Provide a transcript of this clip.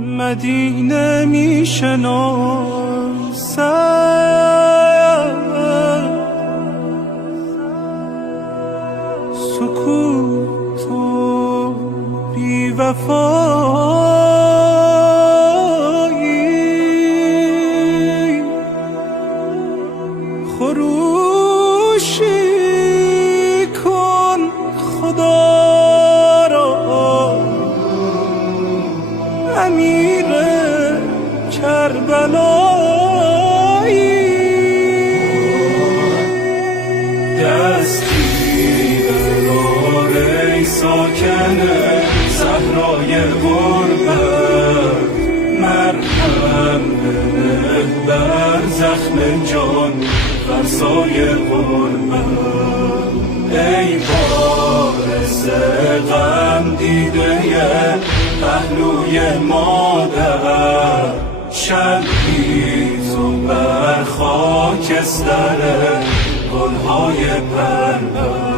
مدینه میشناسم، سکوت و بی وفایی، خروشی کن خدا را، امیر کربلایی. دستی برار ای ساکن صحرای غربت، مرهم بنه بر زخم جان فرسای غربت. ای بارز غم دیده پهلوی مادر، شبی تو بر خاکستر گلهای پربر.